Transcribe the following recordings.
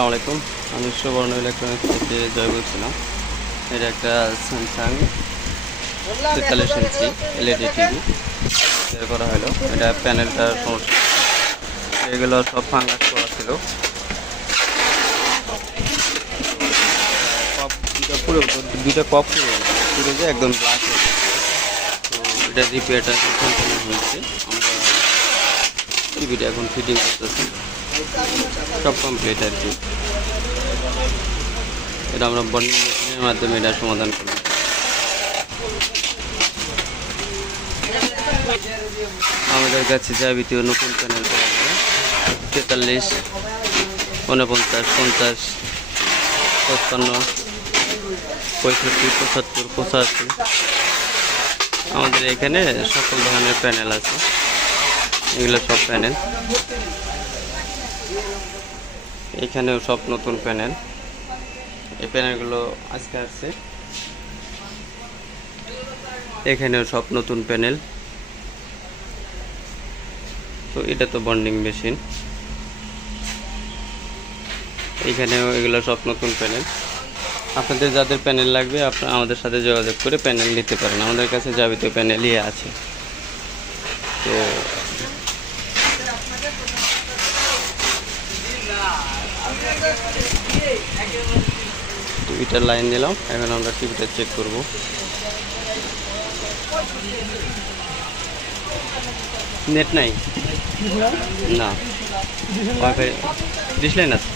আসসালামু আলাইকুম। আমি সুবর্ণ ইলেকট্রনিক্স থেকে জয় বলছিলাম। এটা একটা স্যামসাং 43 ইঞ্চি এলইডি টিভি করা হলো। এটা প্যানেলটার সমস্যা, এগুলো সব ফাঙ্গাস করা ছিল। কপ দুইটা কপ পুরো যে একদম ব্ল্যাক হয়ে গেছে। তো এটা রিপেয়ারটা সম্পূর্ণ হয়েছে। আমরা টিভিটা এখন ফিটিং করতেছি, সব কমপ্লিট আর কি। এটা আমরা বর্নিং মেশিনের মাধ্যমে এটা সমাধান করব। আমাদের কাছে যাবতীয় নতুন প্যানেল পাওয়া যায় 43, 49, 50, 55, 65, 75, 85। আমাদের এখানে সকল ধরনের প্যানেল আছে। এগুলো সব প্যানেল, এখানেও সব নতুন প্যানেল। এই প্যানেলগুলো আজকে আসছে। এখানেও সব নতুন প্যানেল। তো এটা তো বন্ডিং মেশিন, এইখানেও এগুলো সব নতুন প্যানেল। আপনাদের যাদের প্যানেল লাগবে আপনারা আমাদের সাথে যোগাযোগ করে প্যানেল নিতে পারেন। আমাদের কাছে যাবতীয় প্যানেলই আছে। তো টিভিটার লাইন দিলাম, এখন আমরা টিভিটা চেক করব। নেট নাই না, ওয়াইফাই ডিশ লাইন আছে,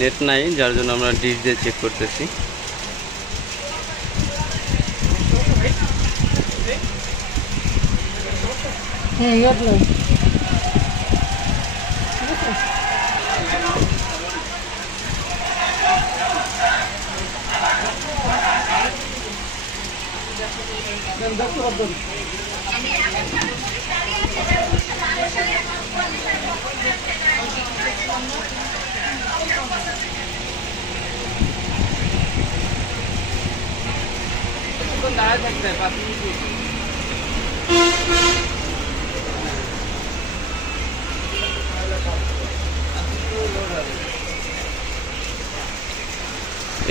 নেট নাই, যার জন্য আমরা ডিশ দিয়ে চেক করতেছি।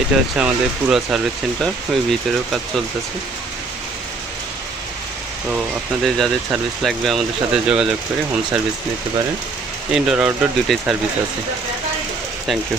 এটা হচ্ছে আমাদের পুরো সার্ভিস সেন্টার, ওই ভিতরেও কাজ চলতেছে। তো আপনাদের যাদের সার্ভিস লাগবে আমাদের সাথে যোগাযোগ করে হোম সার্ভিস নিতে পারেন। ইনডোর আউটডোর দুটোই সার্ভিস আছে। Thank you.